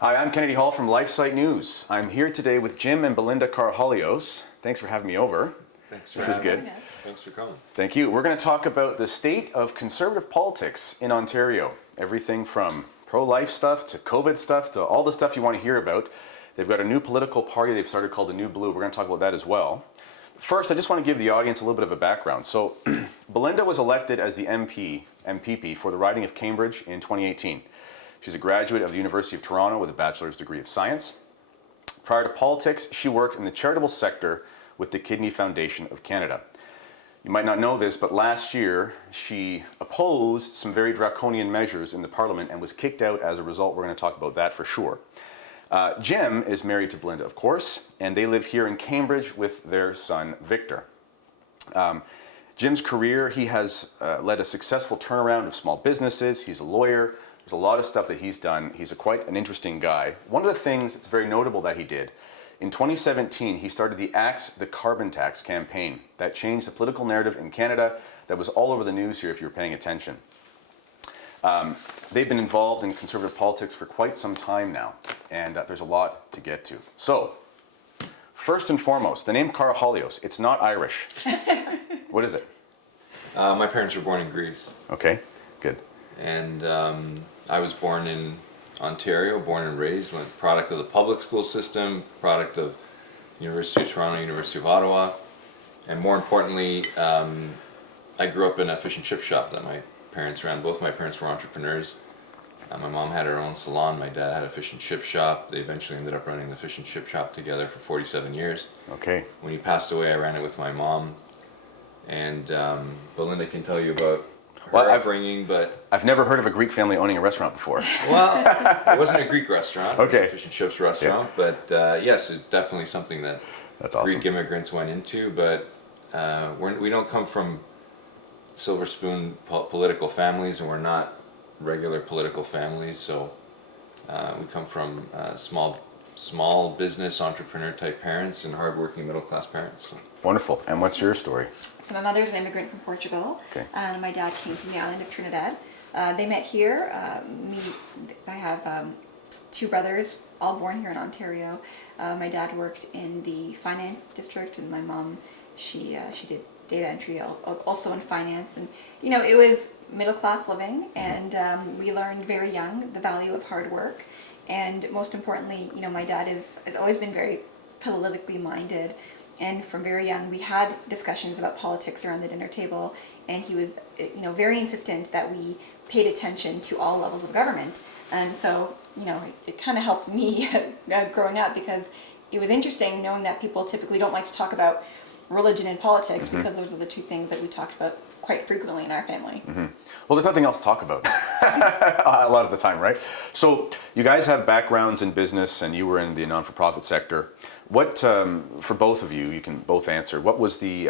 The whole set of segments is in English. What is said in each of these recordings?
Hi, I'm Kennedy Hall from LifeSite News. I'm here today with Jim and Belinda Karahalios. Thanks for having me over. Thanks for This is good. Thanks for coming. Thank you. We're going to talk about the state of conservative politics in Ontario. Everything from pro-life stuff to COVID stuff to all the stuff you want to hear about. They've got a new political party they've started called the New Blue. We're going to talk about that as well. First, I just want to give the audience a little bit of a background. So, Belinda was elected as the MPP for the riding of Cambridge in 2018. She's a graduate of the University of Toronto with a bachelor's degree of science. Prior to politics, she worked in the charitable sector with the Kidney Foundation of Canada. You might not know this, but last year she opposed some very draconian measures in the Parliament and was kicked out as a result. We're going to talk about that for sure. Jim is married to Belinda, of course, and they live here in Cambridge with their son, Victor. Jim's career, he has led a successful turnaround of small businesses. He's a lawyer. There's a lot of stuff that he's done. He's quite an interesting guy. One of the things that's very notable that he did, in 2017, he started the Axe the Carbon Tax campaign. That changed the political narrative in Canada. That was all over the news here if you were paying attention. They've been involved in conservative politics for quite some time now, and there's a lot to get to. So, first and foremost, the name Karahalios, it's not Irish. What is it? My parents were born in Greece. Okay, good. And I was born in Ontario, born and raised, like product of the public school system, product of University of Toronto, University of Ottawa, and more importantly, I grew up in a fish and chip shop that my parents ran. Both my parents were entrepreneurs. My mom had her own salon, my dad had a fish and chip shop. They eventually ended up running the fish and chip shop together for 47 years. Okay. When he passed away, I ran it with my mom, and Belinda can tell you about her upbringing, but I've never heard of a Greek family owning a restaurant before. Well, it wasn't a Greek restaurant. Okay. It was a fish and chips restaurant, yeah. But yes, it's definitely something that That's awesome. Greek immigrants went into. But we don't come from silver spoon political families, and we're not regular political families. So we come from small business entrepreneur type parents and hardworking middle class parents. So. Wonderful. And what's your story? So my mother's an immigrant from Portugal, okay. And my dad came from the island of Trinidad. They met here. I have two brothers, all born here in Ontario. My dad worked in the finance district, and my mom, she did data entry, also in finance. And it was middle class living, and we learned very young the value of hard work. And most importantly, my dad has always been very politically minded. And from very young, we had discussions about politics around the dinner table, and he was, very insistent that we paid attention to all levels of government. And so, it kind of helped me growing up, because it was interesting knowing that people typically don't like to talk about religion and politics, mm-hmm. because those are the two things that we talked about quite frequently in our family. Mm-hmm. Well, there's nothing else to talk about a lot of the time, right? So you guys have backgrounds in business, and you were in the non-for-profit sector. What, for both of you, you can both answer, what was the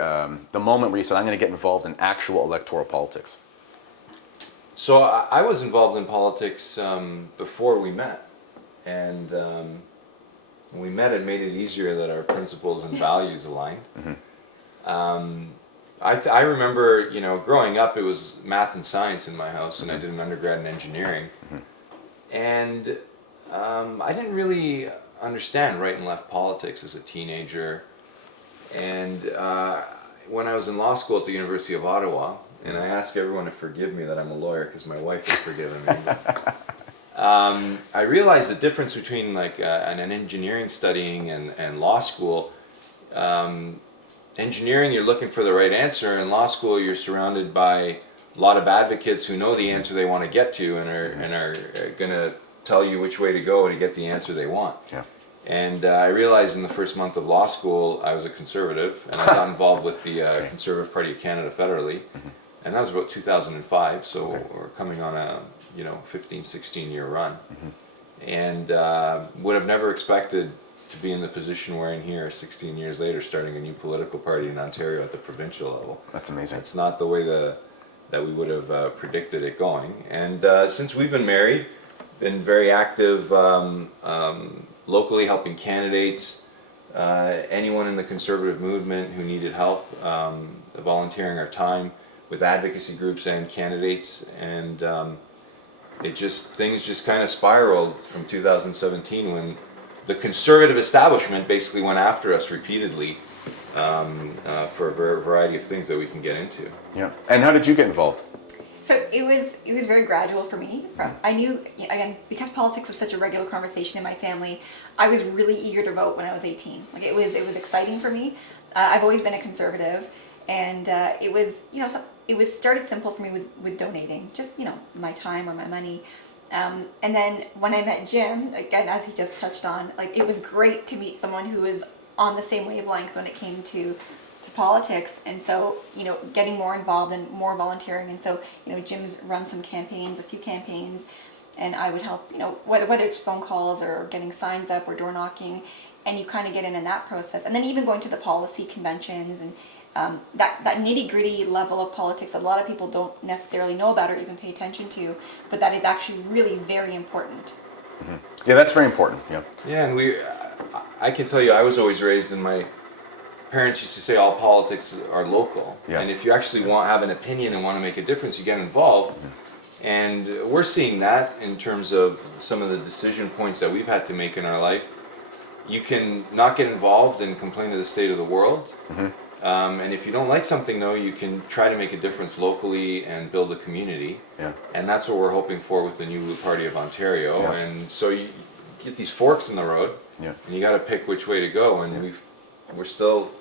moment where you said, I'm going to get involved in actual electoral politics? So I was involved in politics before we met. And when we met, it made it easier that our principles and values aligned. Mm-hmm. I remember, growing up, it was math and science in my house, and I did an undergrad in engineering. Mm-hmm. And I didn't really understand right and left politics as a teenager. And when I was in law school at the University of Ottawa, and I ask everyone to forgive me that I'm a lawyer because my wife has forgiven me. I realized the difference between an engineering studying and law school. Engineering, you're looking for the right answer. In law school, you're surrounded by a lot of advocates who know the answer they want to get to and are going to tell you which way to go to get the answer they want. Yeah. And I realized in the first month of law school I was a conservative, and I got involved with the Conservative Party of Canada federally, mm-hmm. and that was about 2005, so okay. We're coming on a 15, 16 year run, mm-hmm. and would have never expected to be in the position we're in here 16 years later, starting a new political party in Ontario at the provincial level. That's amazing. It's not the way that we would have predicted it going. And since we've been married, been very active locally, helping candidates, anyone in the conservative movement who needed help, volunteering our time with advocacy groups and candidates. And things just kind of spiraled from 2017 when the conservative establishment basically went after us repeatedly for a variety of things that we can get into. Yeah. And how did you get involved? So it was very gradual for me. I knew, again, because politics was such a regular conversation in my family, I was really eager to vote when I was 18. Like it was exciting for me. I've always been a conservative, and it was started simple for me with donating, just my time or my money. And then when I met Jim, again, as he just touched on, like it was great to meet someone who was on the same wavelength when it came to politics, and so getting more involved and more volunteering. And so Jim's run some campaigns, a few campaigns, and I would help whether it's phone calls or getting signs up or door knocking, and you kind of get in that process. And then even going to the policy conventions and that nitty-gritty level of politics that a lot of people don't necessarily know about or even pay attention to, but that is actually really very important. Mm-hmm. Yeah, that's very important. Yeah. Yeah, and I can tell you, I was always raised in my parents used to say all politics are local. Yeah. And if you actually have an opinion and want to make a difference, you get involved. Mm-hmm. And we're seeing that in terms of some of the decision points that we've had to make in our life. You can not get involved and complain of the state of the world. Mm-hmm. And if you don't like something, though, you can try to make a difference locally and build a community. Yeah. And that's what we're hoping for with the New Blue Party of Ontario. Yeah. And so you get these forks in the road, yeah, and you got to pick which way to go. And we're still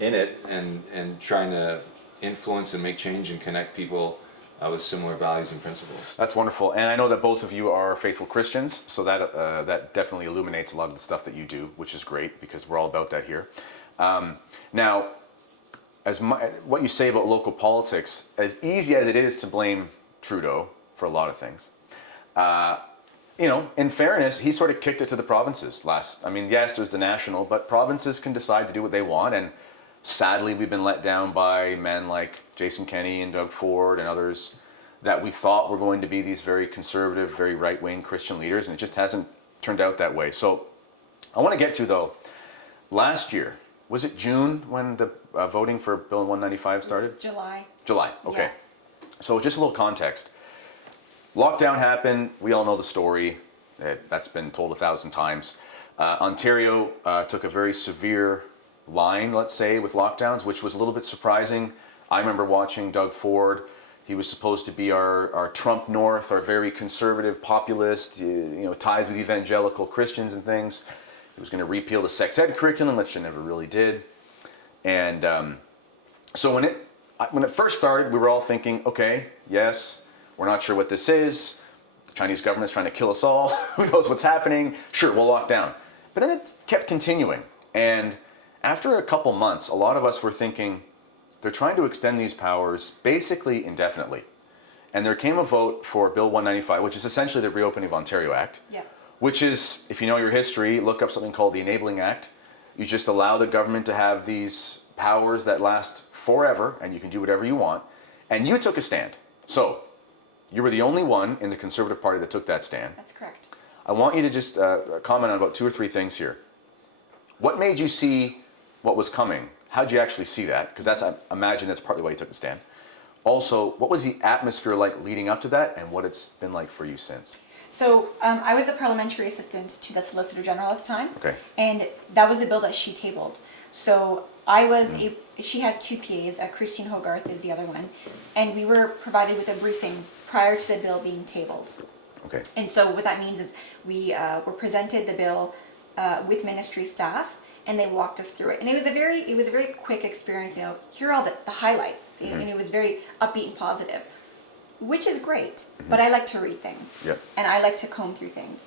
in it and trying to influence and make change and connect people with similar values and principles. That's wonderful. And I know that both of you are faithful Christians, so that definitely illuminates a lot of the stuff that you do, which is great because we're all about that here. Now, what you say about local politics, as easy as it is to blame Trudeau for a lot of things, in fairness, he sort of kicked it to the provinces yes, there's the national, but provinces can decide to do what they want, and sadly, we've been let down by men like Jason Kenney and Doug Ford and others that we thought were going to be these very conservative, very right-wing Christian leaders, and it just hasn't turned out that way. So I want to get to, though, last year, was it June when the voting for Bill 195 started? July, okay. Yeah. So just a little context. Lockdown happened. We all know the story. That's been told 1,000 times. Ontario took a very severe line, let's say, with lockdowns, which was a little bit surprising. I remember watching Doug Ford. He was supposed to be our Trump North, our very conservative populist, ties with evangelical Christians and things. He was going to repeal the sex ed curriculum, which he never really did. And so when it first started, we were all thinking, okay, yes, we're not sure what this is. The Chinese government's trying to kill us all. Who knows what's happening? Sure, we'll lock down. But then it kept continuing. And after a couple months, a lot of us were thinking, they're trying to extend these powers basically indefinitely. And there came a vote for Bill 195, which is essentially the Reopening of Ontario Act, which is, if you know your history, look up something called the Enabling Act. You just allow the government to have these powers that last forever, and you can do whatever you want. And you took a stand. So you were the only one in the Conservative Party that took that stand. That's correct. I want you to just comment on about 2 or 3 things here. What made you see what was coming? How'd you actually see that? Because I imagine that's partly why you took the stand. Also, what was the atmosphere like leading up to that, and what it's been like for you since? So I was the parliamentary assistant to the Solicitor General at the time, okay, and that was the bill that she tabled. So she had 2 PAs, Christine Hogarth is the other one, and we were provided with a briefing prior to the bill being tabled. Okay. And so what that means is we were presented the bill with ministry staff, and they walked us through it. And it was a very quick experience. Here are all the highlights, mm-hmm, and it was very upbeat and positive, which is great. Mm-hmm. But I like to read things, yep, and I like to comb through things.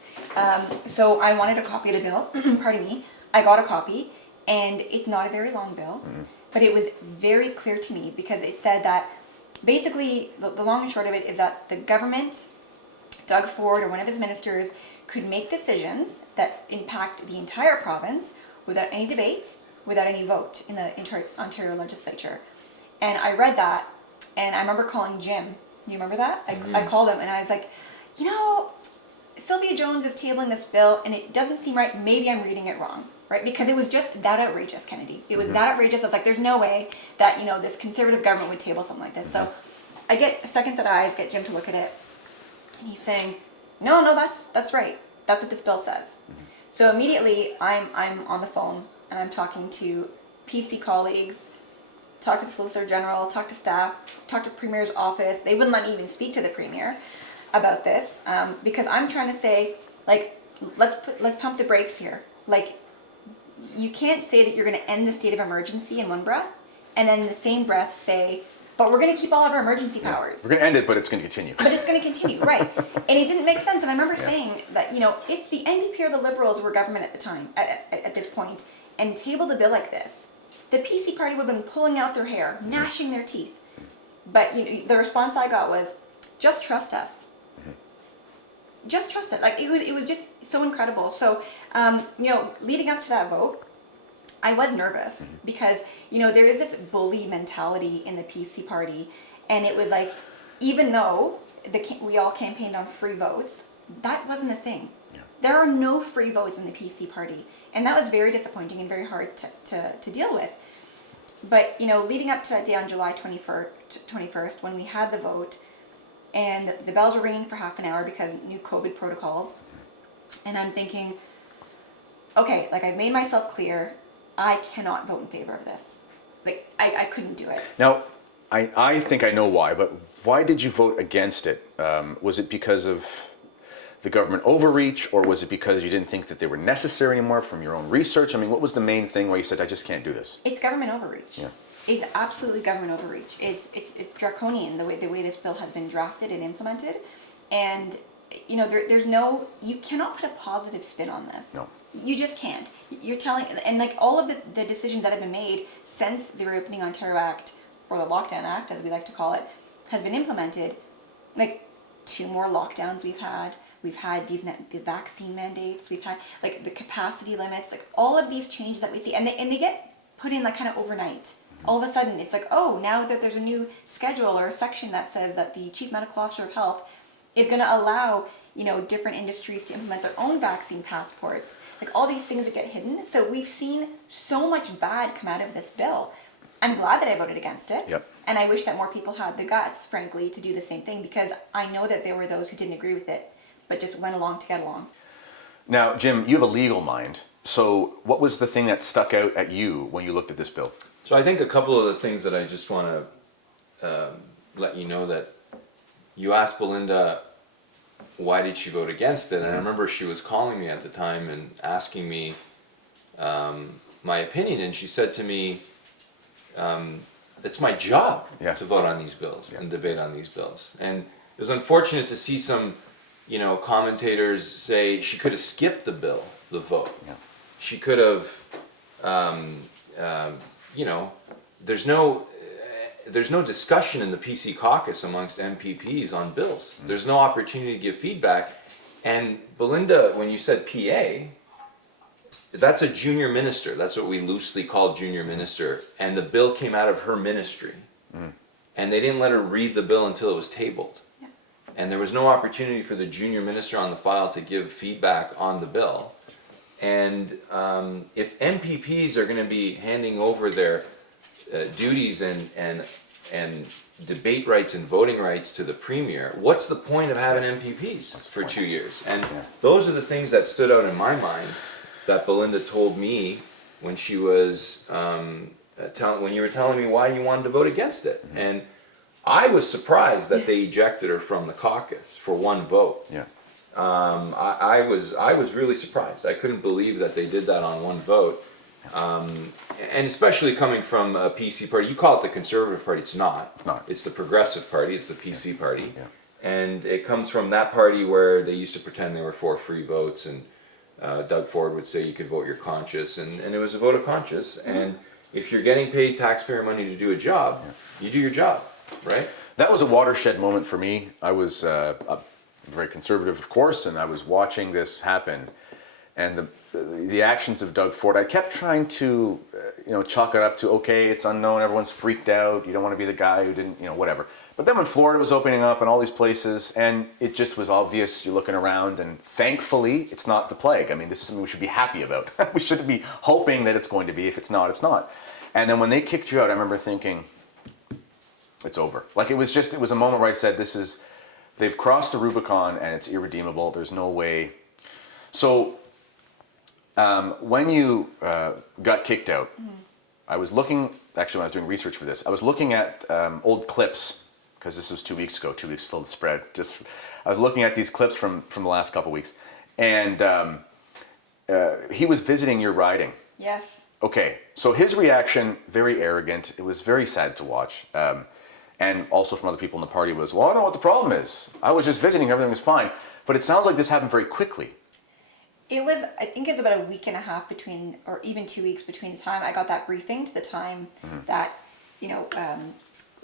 So I wanted a copy of the bill. Pardon me. I got a copy, and it's not a very long bill, mm-hmm, but it was very clear to me because it said that basically the long and short of it is that the government, Doug Ford or one of his ministers, could make decisions that impact the entire province without any debate, without any vote in the Ontario legislature. And I read that, and I remember calling Jim. You remember that? Mm-hmm. I called him, and I was like, Sylvia Jones is tabling this bill, and it doesn't seem right. Maybe I'm reading it wrong, right? Because it was just that outrageous, Kennedy. It was, mm-hmm, that outrageous. I was like, there's no way that, this conservative government would table something like this. Mm-hmm. So I get a second set of eyes, get Jim to look at it. And he's saying, no, that's right. That's what this bill says. So immediately I'm on the phone and I'm talking to PC colleagues, talk to the Solicitor General, talk to staff, talk to Premier's office. They wouldn't let me even speak to the Premier about this because I'm trying to say, like, let's pump the brakes here. Like, you can't say that you're going to end the state of emergency in one breath and then in the same breath say, but we're going to keep all of our emergency powers. We're going to end it, but it's going to continue. But it's going to continue, right. And it didn't make sense. And I remember saying that, if the NDP or the Liberals were government at the time, at this point, and tabled a bill like this, the PC party would have been pulling out their hair, gnashing their teeth. But the response I got was, just trust us. Just trust it. Like, it was just so incredible. So, leading up to that vote, I was nervous because, there is this bully mentality in the PC party. And it was like, even though we all campaigned on free votes, that wasn't a thing. Yeah. There are no free votes in the PC party. And that was very disappointing and very hard to deal with. But, leading up to that day on July 21st, when we had the vote, and the bells were ringing for half an hour because new COVID protocols, and I'm thinking, okay, like, I've made myself clear, I cannot vote in favor of this. Like, I couldn't do it. Now, I think I know why, but why did you vote against it? Was it because of the government overreach, or was it because you didn't think that they were necessary anymore from your own research? I mean, what was the main thing why you said, I just can't do this? It's government overreach. Yeah. It's absolutely government overreach. It's draconian the way this bill has been drafted and implemented, and there's no, you cannot put a positive spin on this. No. You just can't. You're telling, and like all of the decisions that have been made since the Reopening Ontario Act, or the Lockdown Act, as we like to call it, has been implemented. Like 2 more lockdowns we've had. We've had the vaccine mandates. We've had like the capacity limits. Like all of these changes that we see, and they get put in like kind of overnight. All of a sudden, it's like, oh, now that there's a new schedule or a section that says that the Chief Medical Officer of Health is going to allow, different industries to implement their own vaccine passports. Like all these things that get hidden. So we've seen so much bad come out of this bill. I'm glad that I voted against it. Yep. And I wish that more people had the guts, frankly, to do the same thing, because I know that there were those who didn't agree with it, but just went along to get along. Now, Jim, you have a legal mind. So what was the thing that stuck out at you when you looked at this bill? So I think a couple of the things that I just want to let you know, that you asked Belinda why did she vote against it, and I remember she was calling me at the time and asking me my opinion, and she said to me, it's my job to vote on these bills and debate on these bills. And it was unfortunate to see some commentators say she could have skipped the vote. Yeah. She could have, there's no discussion in the PC caucus amongst MPPs on bills. There's no opportunity to give feedback. And Belinda, when you said PA, that's a junior minister. That's what we loosely call junior minister. And the bill came out of her ministry. And they didn't let her read the bill until it was tabled. Yeah. And there was no opportunity for the junior minister on the file to give feedback on the bill. And if MPPs are going to be handing over their duties and debate rights and voting rights to the Premier, what's the point of having MPPs for 2 years? And those are the things that stood out in my mind that Belinda told me when she was when you were telling me why you wanted to vote against it. And I was surprised that they ejected her from the caucus for one vote. Yeah. I was really surprised. I couldn't believe that they did that on one vote. And especially coming from a PC party. You call it the Conservative Party. It's not. It's not. It's the Progressive Party. It's the PC Party. Yeah. And it comes from that party where they used to pretend they were for free votes, and Doug Ford would say you could vote your conscience, and it was a vote of conscience. And if you're getting paid taxpayer money to do a job, you do your job, right? That was a watershed moment for me. I was very conservative, of course, and I was watching this happen, and the actions of Doug Ford, I kept trying to, chalk it up to, okay, it's unknown, everyone's freaked out, you don't want to be the guy who didn't, whatever. But then when Florida was opening up and all these places, and it just was obvious, you're looking around, and thankfully, it's not the plague. I mean, this is something we should be happy about. We should be hoping that it's going to be. If it's not, it's not. And then when they kicked you out, I remember thinking, it's over. Like, it was a moment where I said, this is they've crossed the Rubicon and it's irredeemable. There's no way. So when you got kicked out, I was looking, actually when I was doing research for this, I was looking at old clips, because this was 2 weeks ago, 2 weeks still to spread. I was looking at these clips from the last couple weeks, and he was visiting your riding. Yes. Okay, so his reaction, very arrogant. It was very sad to watch. And also from other people in the party was, well, I don't know what the problem is. I was just visiting, everything was fine. But it sounds like this happened very quickly. It was, I think it's about a week and a half between, or even 2 weeks between the time I got that briefing to the time that,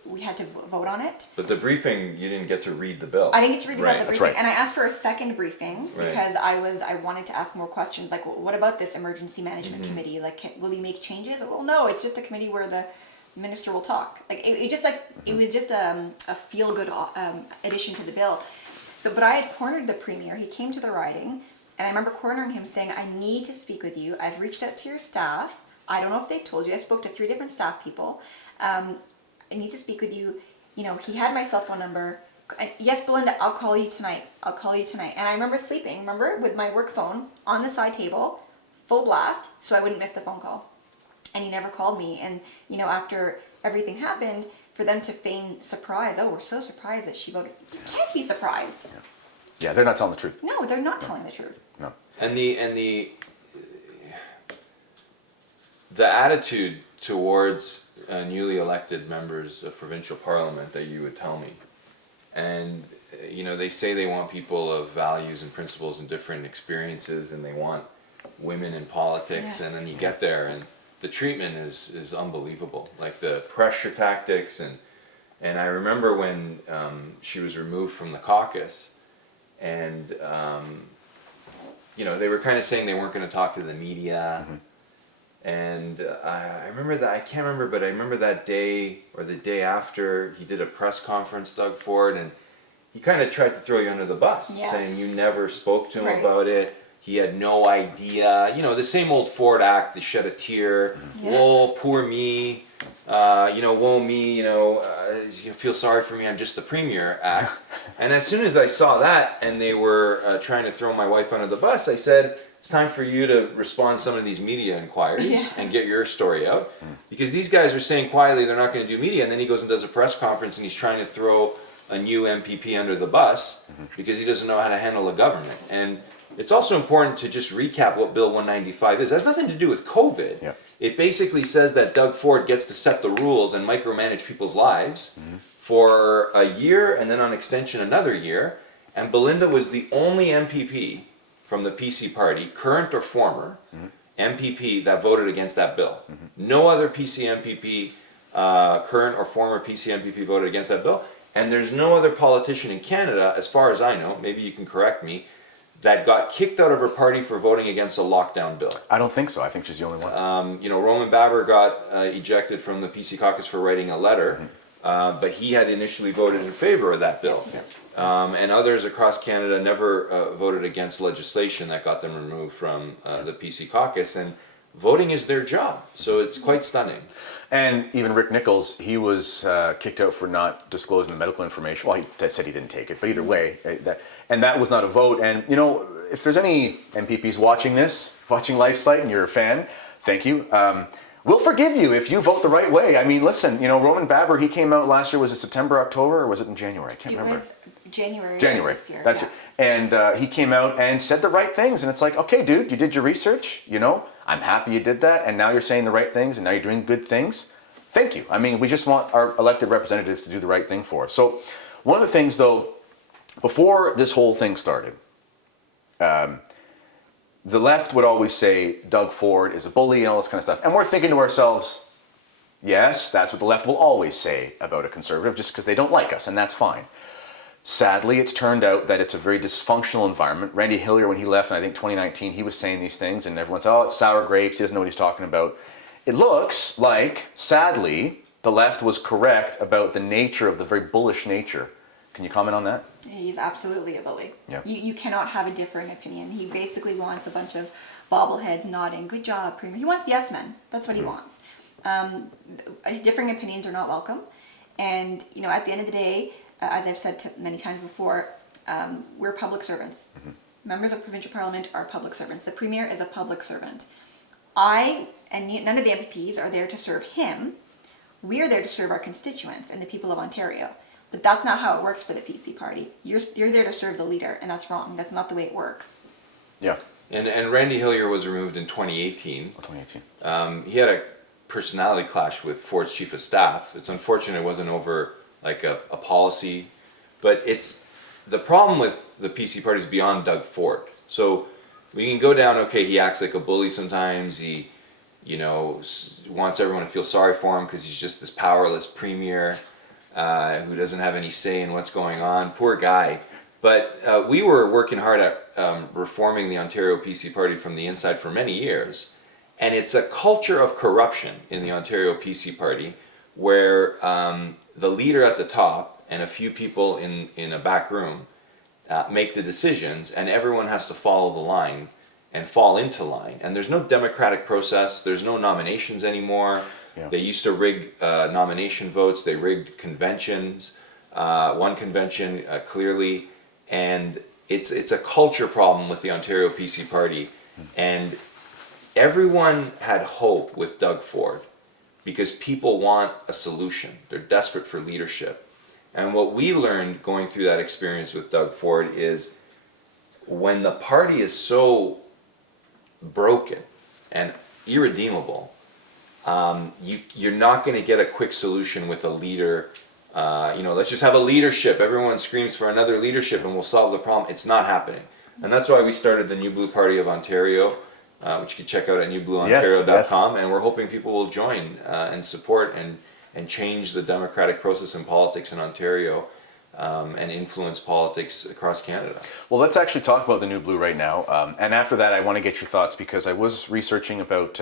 we had to vote on it. But the briefing, you didn't get to read the bill. I didn't get to read about the That's briefing, right. and I asked for a second briefing Right. because I wanted to ask more questions, like, what about this emergency management committee? Like, will you make changes? Well, no, it's just a committee where the minister will talk. Like, it was just a feel good addition to the bill. So, but I had cornered the premier. He came to the riding, and I remember cornering him saying, I need to speak with you. I've reached out to your staff. I don't know if they've told you. I spoke to 3 different staff people. I need to speak with you. He had my cell phone number. Yes, Belinda, I'll call you tonight. I'll call you tonight. And I remember sleeping, with my work phone on the side table, full blast, so I wouldn't miss the phone call. And he never called me. And, after everything happened, for them to feign surprise, oh, we're so surprised that she voted. You can't be surprised. Yeah, they're not telling the truth. No, they're not telling the truth. No. And the attitude towards newly elected members of provincial parliament that you would tell me, and they say they want people of values and principles and different experiences, and they want women in politics, Yeah. and then you get there and the treatment is unbelievable, like the pressure tactics, and I remember when she was removed from the caucus, and they were kind of saying they weren't going to talk to the media. And I remember that, I can't remember, but I remember that day or the day after he did a press conference, Doug Ford, and he kind of tried to throw you under the bus, Yeah. saying you never spoke to him Right. about it. He had no idea. The same old Ford act, they shed a tear. Yeah. Whoa, poor me. Woe me, you feel sorry for me, I'm just the premier act. And as soon as I saw that and they were trying to throw my wife under the bus, I said, it's time for you to respond to some of these media inquiries and get your story out. Because these guys are saying quietly they're not going to do media, and then he goes and does a press conference and he's trying to throw a new MPP under the bus because he doesn't know how to handle a government. And it's also important to just recap what Bill 195 is. It has nothing to do with COVID. Yeah. It basically says that Doug Ford gets to set the rules and micromanage people's lives for a year, and then on extension another year. And Belinda was the only MPP from the PC party, current or former, MPP that voted against that bill. No other PC MPP, current or former PC MPP voted against that bill. And there's no other politician in Canada, as far as I know, maybe you can correct me, that got kicked out of her party for voting against a lockdown bill. I don't think so. I think she's the only one. Roman Baber got ejected from the PC caucus for writing a letter, but he had initially voted in favor of that bill. Yes, And others across Canada never voted against legislation that got them removed from the PC caucus, and voting is their job, so it's quite stunning. And even Rick Nichols, he was kicked out for not disclosing the medical information. Well, he said he didn't take it, but either way, that was not a vote. And if there's any MPPs watching LifeSite, and you're a fan, thank you. We'll forgive you if you vote the right way. I mean, listen, Roman Baber, he came out last year, was it September, October, or was it in January? I can't remember. It was January this year. That's it. And he came out and said the right things. And it's like, okay, dude, you did your research, I'm happy you did that. And now you're saying the right things, and now you're doing good things. Thank you. I mean, we just want our elected representatives to do the right thing for us. So one of the things, though, before this whole thing started, the left would always say Doug Ford is a bully and all this kind of stuff. And we're thinking to ourselves, yes, that's what the left will always say about a conservative, just because they don't like us, and that's fine. Sadly, it's turned out that it's a very dysfunctional environment. Randy Hillier, when he left in, I think, 2019, he was saying these things, and everyone said, oh, it's sour grapes, he doesn't know what he's talking about. It looks like, sadly, the left was correct about the nature of the very bullish nature. Can you comment on that? He's absolutely a bully. Yeah. You cannot have a differing opinion. He basically wants a bunch of bobbleheads nodding, good job, Premier. He wants yes men. That's what he wants. Differing opinions are not welcome. And, at the end of the day, as I've said many times before, we're public servants. Members of provincial parliament are public servants. The premier is a public servant. I and none of the MPPs are there to serve him. We are there to serve our constituents and the people of Ontario. But that's not how it works for the PC party. You're there to serve the leader, and that's wrong. That's not the way it works. Yeah. And Randy Hillier was removed in 2018. 2018. He had a personality clash with Ford's chief of staff. It's unfortunate it wasn't over like a policy, but it's the problem with the PC party is beyond Doug Ford. So we can go down, okay, he acts like a bully sometimes. He, wants everyone to feel sorry for him because he's just this powerless premier who doesn't have any say in what's going on. Poor guy. But we were working hard at reforming the Ontario PC party from the inside for many years. And it's a culture of corruption in the Ontario PC party where the leader at the top and a few people in a back room make the decisions, and everyone has to follow the line and fall into line. And there's no democratic process. There's no nominations anymore. Yeah. They used to rig nomination votes. They rigged conventions. One convention clearly, and it's a culture problem with the Ontario PC party. And everyone had hope with Doug Ford because people want a solution. They're desperate for leadership. And what we learned going through that experience with Doug Ford is when the party is so broken and irredeemable, you're not going to get a quick solution with a leader. Let's just have a leadership. Everyone screams for another leadership and we'll solve the problem. It's not happening. And that's why we started the New Blue Party of Ontario, which you can check out at newblueontario.com. And we're hoping people will join and support and change the democratic process in politics in Ontario and influence politics across Canada. Well, let's actually talk about the New Blue right now. And after that, I want to get your thoughts because I was researching about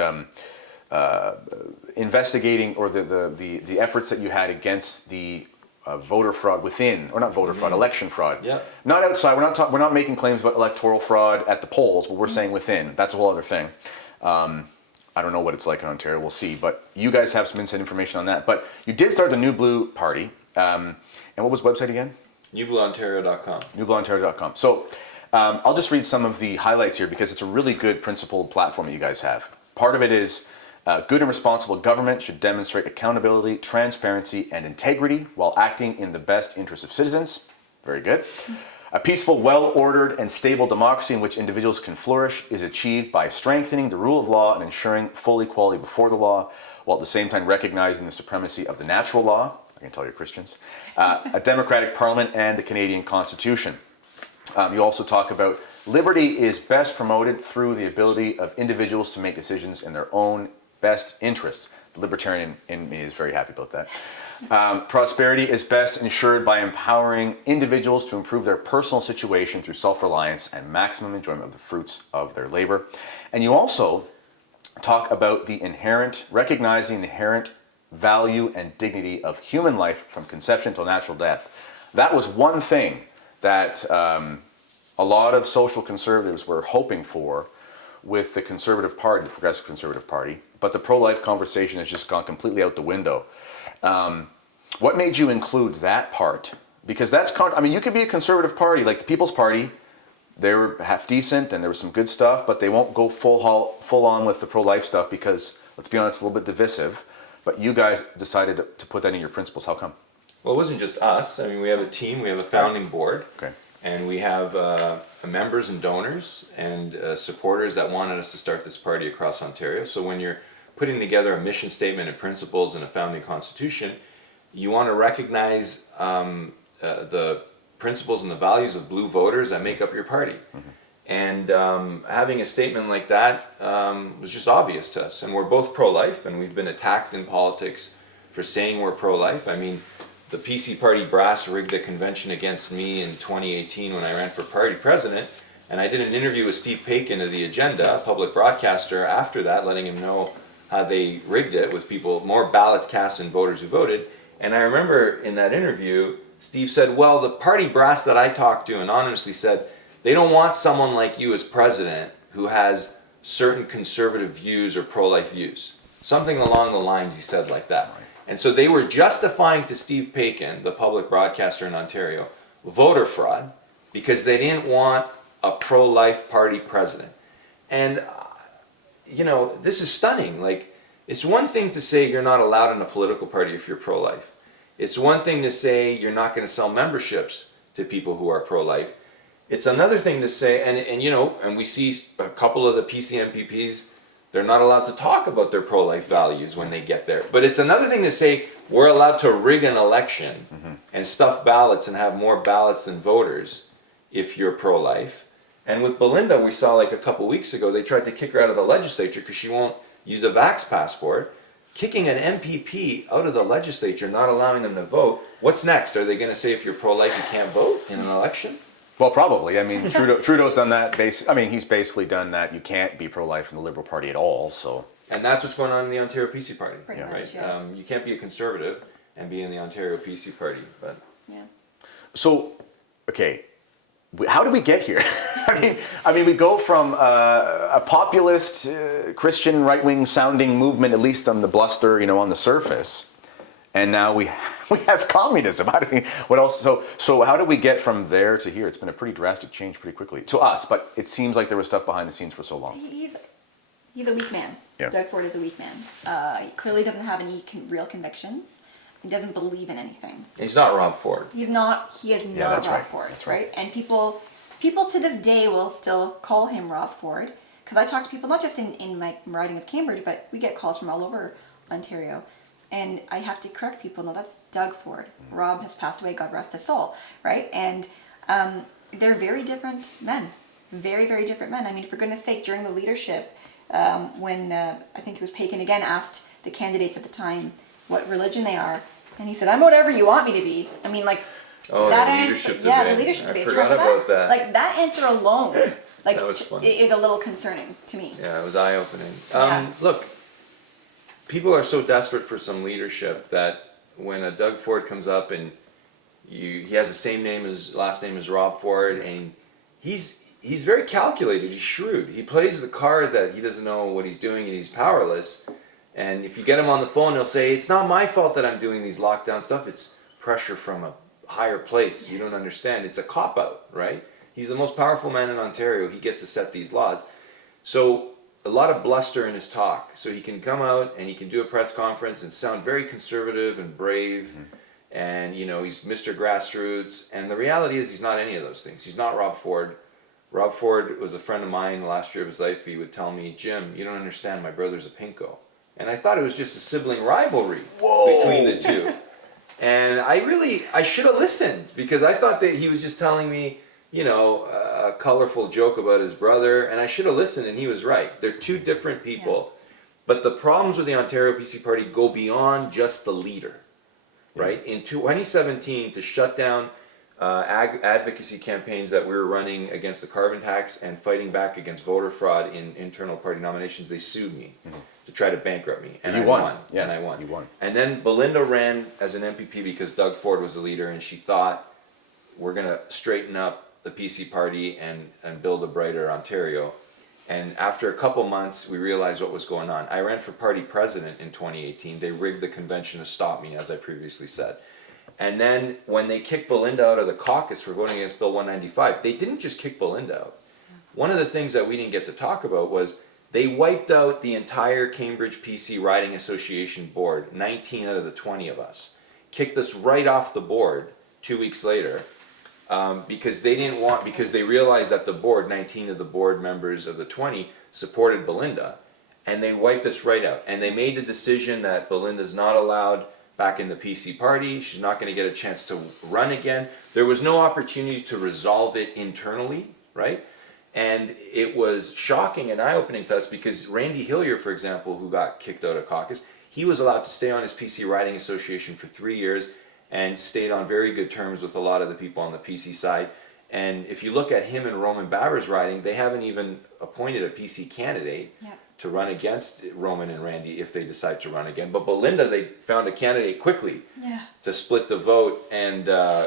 investigating or the efforts that you had against the voter fraud within, or not voter fraud, election fraud. Yeah. Not outside. We're not making claims about electoral fraud at the polls, but we're saying within. That's a whole other thing. I don't know what it's like in Ontario. We'll see. But you guys have some inside information on that. But you did start the New Blue Party. And what was the website again? newblueontario.com. newblueontario.com. So I'll just read some of the highlights here because it's a really good principled platform that you guys have. Part of it is good and responsible government should demonstrate accountability, transparency, and integrity while acting in the best interest of citizens. Very good. A peaceful, well-ordered, and stable democracy in which individuals can flourish is achieved by strengthening the rule of law and ensuring full equality before the law, while at the same time recognizing the supremacy of the natural law. I can tell you're Christians. A democratic parliament and the Canadian Constitution. You also talk about liberty is best promoted through the ability of individuals to make decisions in their own best interests. The libertarian in me is very happy about that. Prosperity is best ensured by empowering individuals to improve their personal situation through self-reliance and maximum enjoyment of the fruits of their labor. And you also talk about recognizing the inherent value and dignity of human life from conception till natural death. That was one thing that a lot of social conservatives were hoping for with the Conservative Party, the Progressive Conservative Party, but the pro-life conversation has just gone completely out the window. What made you include that part? Because that's, you could be a Conservative Party, like the People's Party, they were half decent and there was some good stuff, but they won't go full on with the pro-life stuff because, let's be honest, it's a little bit divisive. But you guys decided to put that in your principles. How come? Well, it wasn't just us. We have a team, we have a founding board, okay. And we have members and donors and supporters that wanted us to start this party across Ontario. So when you're putting together a mission statement and principles and a founding constitution, you want to recognize the principles and the values of blue voters that make up your party. Mm-hmm. And having a statement like that was just obvious to us. And we're both pro-life, and we've been attacked in politics for saying we're pro-life. The PC party brass rigged a convention against me in 2018 when I ran for party president. And I did an interview with Steve Paikin of The Agenda, a public broadcaster, after that, letting him know how they rigged it with people, more ballots cast than voters who voted. And I remember in that interview, Steve said, well, the party brass that I talked to anonymously said, they don't want someone like you as president who has certain conservative views or pro-life views. Something along the lines he said like that. And so they were justifying to Steve Paikin, the public broadcaster in Ontario, voter fraud because they didn't want a pro-life party president. And, this is stunning. Like, it's one thing to say you're not allowed in a political party if you're pro-life. It's one thing to say you're not going to sell memberships to people who are pro-life. It's another thing to say, and we see a couple of the PC MPPs, they're not allowed to talk about their pro-life values when they get there. But it's another thing to say we're allowed to rig an election and stuff ballots and have more ballots than voters if you're pro-life. And with Belinda, we saw like a couple weeks ago, they tried to kick her out of the legislature because she won't use a vax passport. Kicking an MPP out of the legislature, not allowing them to vote. What's next? Are they going to say if you're pro-life you can't vote in an election? Well, probably. I mean, Trudeau's done that. He's basically done that. You can't be pro-life in the Liberal Party at all. So. And that's what's going on in the Ontario PC Party. Pretty much, right? yeah. You can't be a conservative and be in the Ontario PC Party, but. Yeah. So, okay, how do we get here? I mean, we go from a populist Christian right-wing sounding movement, at least on the bluster, on the surface, and now we have communism. What else? So how do we get from there to here? It's been a pretty drastic change pretty quickly to us, but it seems like there was stuff behind the scenes for so long. He's a weak man. Yeah. Doug Ford is a weak man. He clearly doesn't have any real convictions. He doesn't believe in anything. He's not Rob Ford. He is not that's Rob right. Ford, That's right? And people to this day will still call him Rob Ford, because I talk to people not just in my riding of Cambridge, but we get calls from all over Ontario, and I have to correct people. No, that's Doug Ford. Rob has passed away, God rest his soul, right? And they're very different men, very, very different men. I mean, for goodness sake, during the leadership, when I think it was Paikin again asked the candidates at the time what religion they are, and he said, "I'm whatever you want me to be." I mean, like. Oh, That the answer, leadership debate. yeah, the leadership debate. I Do you forgot remember about that. Like that answer alone, like That was fun. is a little concerning to me. Yeah, it was eye-opening. Yeah. Look, people are so desperate for some leadership that when a Doug Ford comes up and he has the same last name as Rob Ford, and he's very calculated. He's shrewd. He plays the card that he doesn't know what he's doing and he's powerless. And if you get him on the phone, he'll say, "It's not my fault that I'm doing these lockdown stuff. It's pressure from a higher place. You don't understand. It's a cop-out," right? He's the most powerful man in Ontario. He gets to set these laws. So a lot of bluster in his talk. So he can come out and he can do a press conference and sound very conservative and brave. And, he's Mr. Grassroots. And the reality is he's not any of those things. He's not Rob Ford. Rob Ford was a friend of mine the last year of his life. He would tell me, "Jim, you don't understand. My brother's a pinko." And I thought it was just a sibling rivalry between the two. And I should have listened, because I thought that he was just telling me, a colorful joke about his brother, and I should have listened, and he was right. They're two different people. But the problems with the Ontario PC Party go beyond just the leader, right? In 2017, to shut down advocacy campaigns that we were running against the carbon tax and fighting back against voter fraud in internal party nominations, they sued me. To try to bankrupt me, and I won. Yeah, and I won. You won. And then Belinda ran as an MPP because Doug Ford was the leader, and she thought we're going to straighten up the PC party and build a brighter Ontario. And after a couple months, we realized what was going on. I ran for party president in 2018. They rigged the convention to stop me, as I previously said. And then when they kicked Belinda out of the caucus for voting against Bill 195, they didn't just kick Belinda out. One of the things that we didn't get to talk about was they wiped out the entire Cambridge PC Riding Association board, 19 out of the 20 of us. Kicked us right off the board 2 weeks later, because they realized that the board, 19 of the board members of the 20, supported Belinda, and they wiped us right out. And they made the decision that Belinda's not allowed back in the PC party. She's not going to get a chance to run again. There was no opportunity to resolve it internally, right? And it was shocking and eye-opening to us, because Randy Hillier, for example, who got kicked out of caucus, he was allowed to stay on his PC Riding Association for 3 years and stayed on very good terms with a lot of the people on the PC side. And if you look at him and Roman Baber's riding, they haven't even appointed a PC candidate to run against Roman and Randy if they decide to run again. But Belinda, they found a candidate quickly to split the vote, and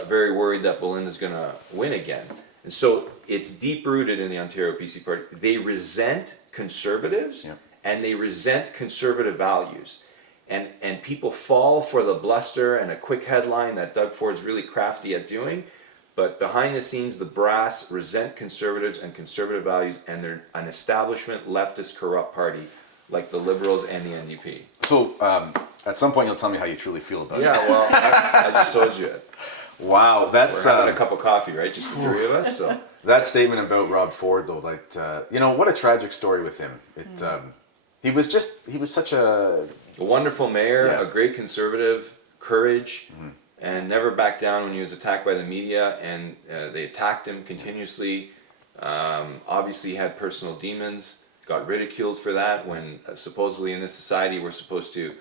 very worried that Belinda's going to win again. And so it's deep-rooted in the Ontario PC Party. They resent conservatives, and they resent conservative values. and people fall for the bluster and a quick headline that Doug Ford's really crafty at doing. But behind the scenes, the brass resent conservatives and conservative values, and they're an establishment, leftist, corrupt party like the Liberals and the NDP. So at some point, you'll tell me how you truly feel about it. Yeah, well, I just told you it. Wow, that's We're having a cup of coffee, right? Just the three of us. So that statement about Rob Ford, though. Like, what a tragic story with him. He was such a wonderful mayor, Yeah. a great conservative, courage, and never backed down when he was attacked by the media, and they attacked him continuously. Obviously, he had personal demons, got ridiculed for that when supposedly in this society we're supposed to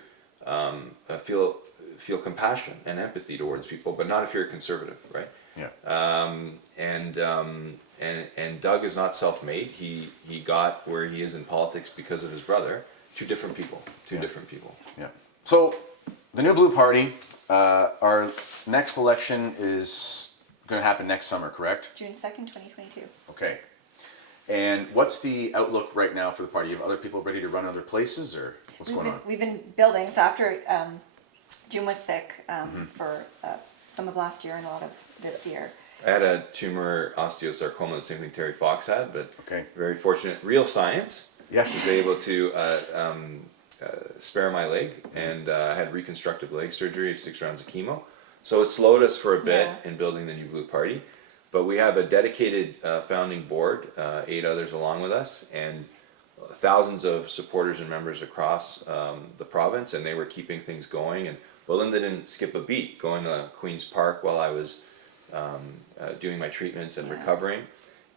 feel compassion and empathy towards people, but not if you're a conservative, right? Yeah. And Doug is not self-made. He got where he is in politics because of his brother. Two different people. Yeah. So the New Blue Party, our next election is going to happen next summer, correct? June 2nd, 2022. Okay. And what's the outlook right now for the party? You have other people ready to run other places, or what's going on? We've been building. So after Jim was sick for some of last year and a lot of this year. I had a tumor osteosarcoma, the same thing Terry Fox had, but Okay. very fortunate. Real science. Yes. Was able to spare my leg, and I had reconstructive leg surgery, 6 rounds of chemo. So it slowed us for a bit in building the New Blue Party. But we have a dedicated founding board, 8 others along with us, and thousands of supporters and members across the province, and they were keeping things going. And Belinda didn't skip a beat, going to Queen's Park while I was doing my treatments and recovering.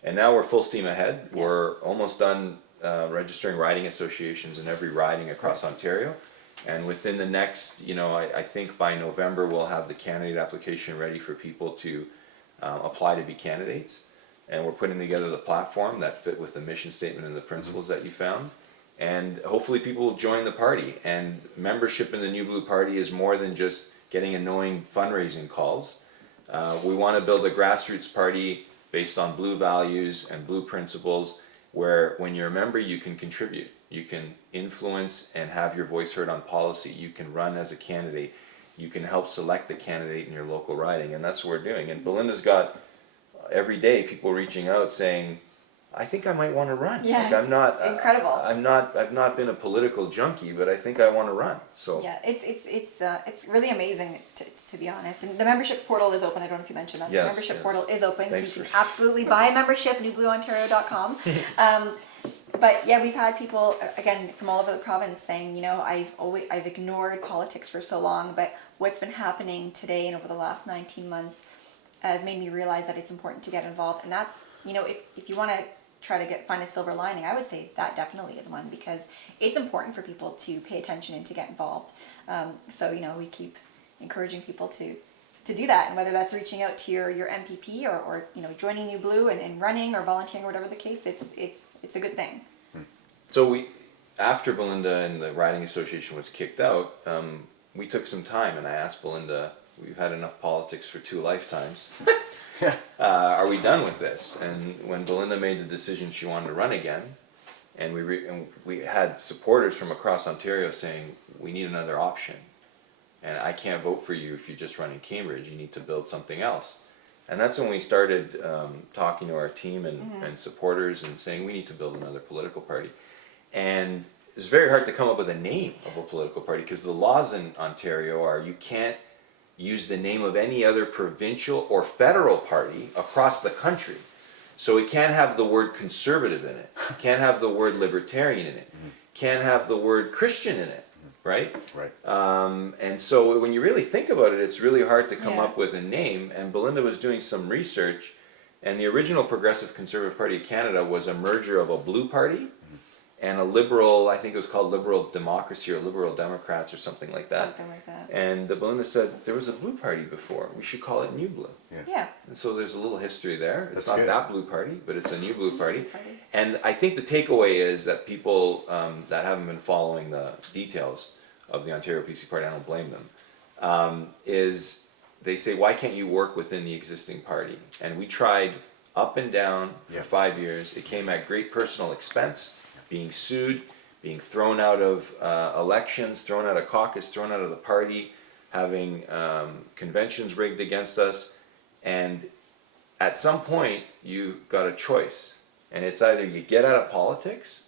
And now we're full steam ahead. Yes. We're almost done registering riding associations in every riding across Ontario. And within the next, I think by November we'll have the candidate application ready for people to apply to be candidates. And we're putting together the platform that fit with the mission statement and the principles that you found. And hopefully people will join the party. And membership in the New Blue Party is more than just getting annoying fundraising calls. We want to build a grassroots party based on blue values and blue principles, where when you're a member you can contribute, you can influence and have your voice heard on policy, you can run as a candidate, you can help select the candidate in your local riding, and that's what we're doing. And Belinda's got every day people reaching out saying, I think I might want to run. Yeah, like, I'm not incredible. I've not been a political junkie, but I think I want to run. So Yeah, it's really amazing to be honest. And the membership portal is open. I don't know if you mentioned that. Yes, The membership yes. portal is open, Thanks so you can for- absolutely buy a membership. newblueontario.com. But yeah, we've had people again from all over the province saying, I've ignored politics for so long, but what's been happening today and over the last 19 months has made me realize that it's important to get involved. And that's, if you want to try to find a silver lining, I would say that definitely is one, because it's important for people to pay attention and to get involved. So we keep encouraging people to do that, and whether that's reaching out to your MPP or joining New Blue and running or volunteering or whatever the case, it's a good thing. So after Belinda and the riding association was kicked out, we took some time, and I asked Belinda, we've had enough politics for 2 lifetimes. Are we done with this? And when Belinda made the decision she wanted to run again, and we had supporters from across Ontario saying, we need another option. And I can't vote for you if you just run in Cambridge. You need to build something else. And that's when we started talking to our team and supporters and saying, we need to build another political party. And it's very hard to come up with a name of a political party, because the laws in Ontario are you can't use the name of any other provincial or federal party across the country. So it can't have the word conservative in it, can't have the word libertarian in it, can't have the word Christian in it, right? Right. And so when you really think about it, it's really hard to come Yeah. up with a name. And Belinda was doing some research, and the original Progressive Conservative Party of Canada was a merger of a blue party and a liberal, I think it was called Liberal Democracy or Liberal Democrats or something like that. Something like that. And Belinda said, there was a blue party before, we should call it New Blue. Yeah. And so there's a little history there. It's That's not good. that blue party, but it's a New Blue party. Party. And I think the takeaway is that people that haven't been following the details of the Ontario PC Party, I don't blame them, is they say, why can't you work within the existing party? And we tried up and down for Yeah. 5 years. It came at great personal expense, being sued, being thrown out of elections, thrown out of caucus, thrown out of the party, having conventions rigged against us. And at some point, you got a choice. And it's either you get out of politics,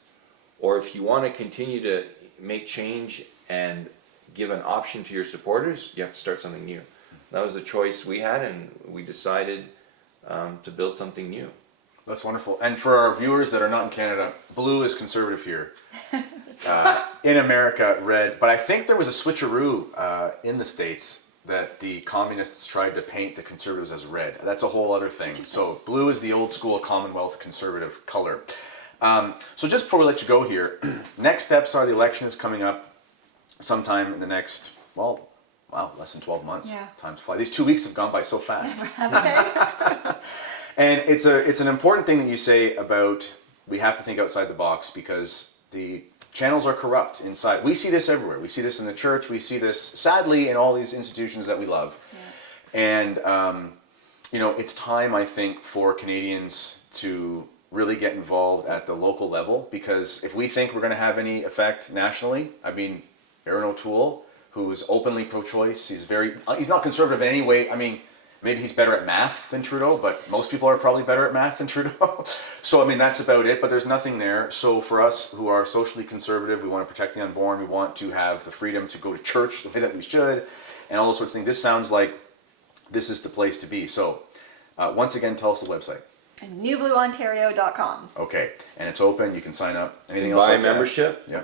or if you want to continue to make change and give an option to your supporters, you have to start something new. That was the choice we had, and we decided to build something new. That's wonderful. And for our viewers that are not in Canada, blue is conservative here. In America, red. But I think there was a switcheroo in the States that the communists tried to paint the conservatives as red. That's a whole other thing. So blue is the old school Commonwealth conservative color. So just before we let you go here, next steps are the election is coming up sometime in the next, well, wow, less than 12 months. Yeah. Times fly. These 2 weeks have gone by so fast. And it's an important thing that you say about we have to think outside the box because the channels are corrupt inside. We see this everywhere. We see this in the church. We see this, sadly, in all these institutions that we love. Yeah. And, it's time, I think, for Canadians to really get involved at the local level because if we think we're going to have any effect nationally, I mean, Aaron O'Toole, who's openly pro-choice, he's not conservative in any way. I mean, maybe he's better at math than Trudeau, but most people are probably better at math than Trudeau. So, I mean, that's about it, but there's nothing there. So for us who are socially conservative, we want to protect the unborn, we want to have the freedom to go to church the way that we should, and all those sorts of things. This sounds like this is the place to be. So, once again, tell us the website. NewBlueOntario.com. Okay, and it's open, you can sign up. Anything else? Buy like a membership. Yeah.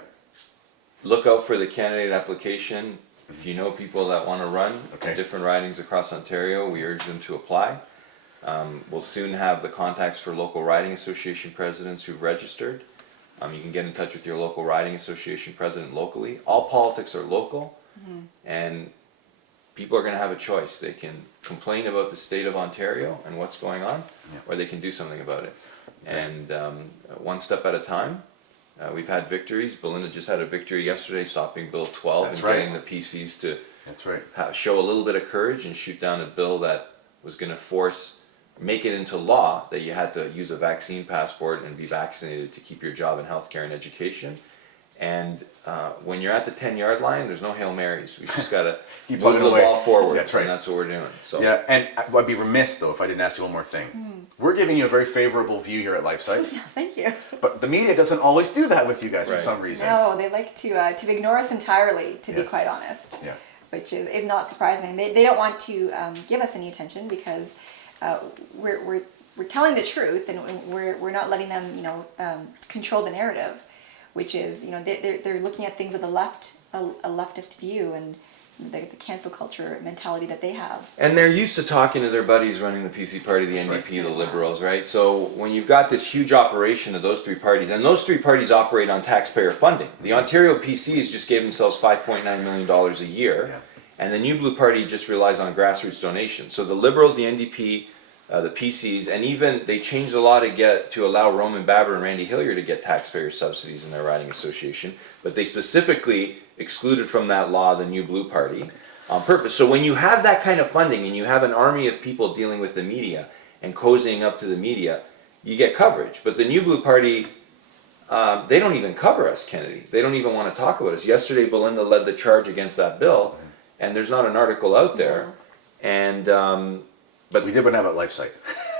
Look out for the candidate application. If you know people that want to run in different ridings across Ontario, we urge them to apply. We'll soon have the contacts for local riding association presidents who've registered. You can get in touch with your local riding association president locally. All politics are local, and people are going to have a choice. They can complain about the state of Ontario and what's going on, or they can do something about it. And one step at a time. We've had victories. Belinda just had a victory yesterday, stopping Bill 12 and getting the PCs to show a little bit of courage and shoot down a bill that was going to make it into law that you had to use a vaccine passport and be vaccinated to keep your job in healthcare and education. And when you're at the 10-yard line, there's no Hail Marys. We just got to move the ball forward. That's right. And that's what we're doing. So. Yeah, and I'd be remiss, though, if I didn't ask you one more thing. We're giving you a very favorable view here at LifeSite. Yeah, thank you. But the media doesn't always do that with you guys for some reason. No, they like to ignore us entirely, to be quite honest. Yeah. Which is not surprising. They don't want to give us any attention because we're telling the truth and we're not letting them control the narrative, which is they're looking at things with a leftist view and the cancel culture mentality that they have. And they're used to talking to their buddies running the PC party, the NDP, the Liberals, right? So when you've got this huge operation of those three parties, and those three parties operate on taxpayer funding. The Ontario PCs just gave themselves $5.9 million a year, and the New Blue Party just relies on grassroots donations. So the Liberals, the NDP, the PCs, and even they changed the law to allow Roman Baber and Randy Hillier to get taxpayer subsidies in their riding association, but they specifically excluded from that law the New Blue Party on purpose. So when you have that kind of funding and you have an army of people dealing with the media and cozying up to the media, you get coverage. But the New Blue Party, they don't even cover us, Kennedy. They don't even want to talk about us. Yesterday, Belinda led the charge against that bill, and there's not an article out there. And but we did one about LifeSite.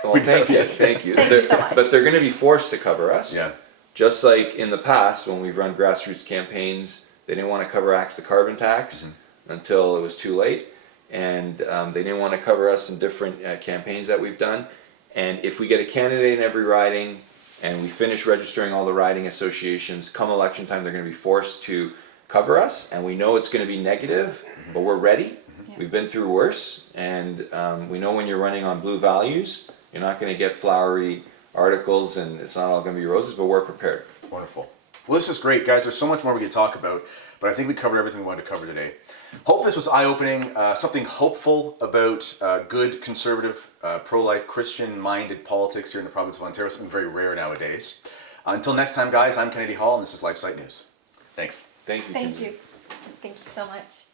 Well, thank you. Thank you so much. But they're going to be forced to cover us. Yeah. Just like in the past when we've run grassroots campaigns, they didn't want to cover Axe the carbon tax until it was too late, and they didn't want to cover us in different campaigns that we've done. And if we get a candidate in every riding and we finish registering all the riding associations, come election time, they're going to be forced to cover us, and we know it's going to be negative, but we're ready. We've been through worse, and we know when you're running on blue values, you're not going to get flowery articles, and it's not all going to be roses, but we're prepared. Wonderful. Well, this is great, guys. There's so much more we could talk about, but I think we covered everything we wanted to cover today. Hope this was eye-opening, something hopeful about good, conservative, pro-life, Christian-minded politics here in the province of Ontario, something very rare nowadays. Until next time, guys, I'm Kennedy Hall, and this is LifeSite News. Thanks. Thank you. Thank you. Thank you so much.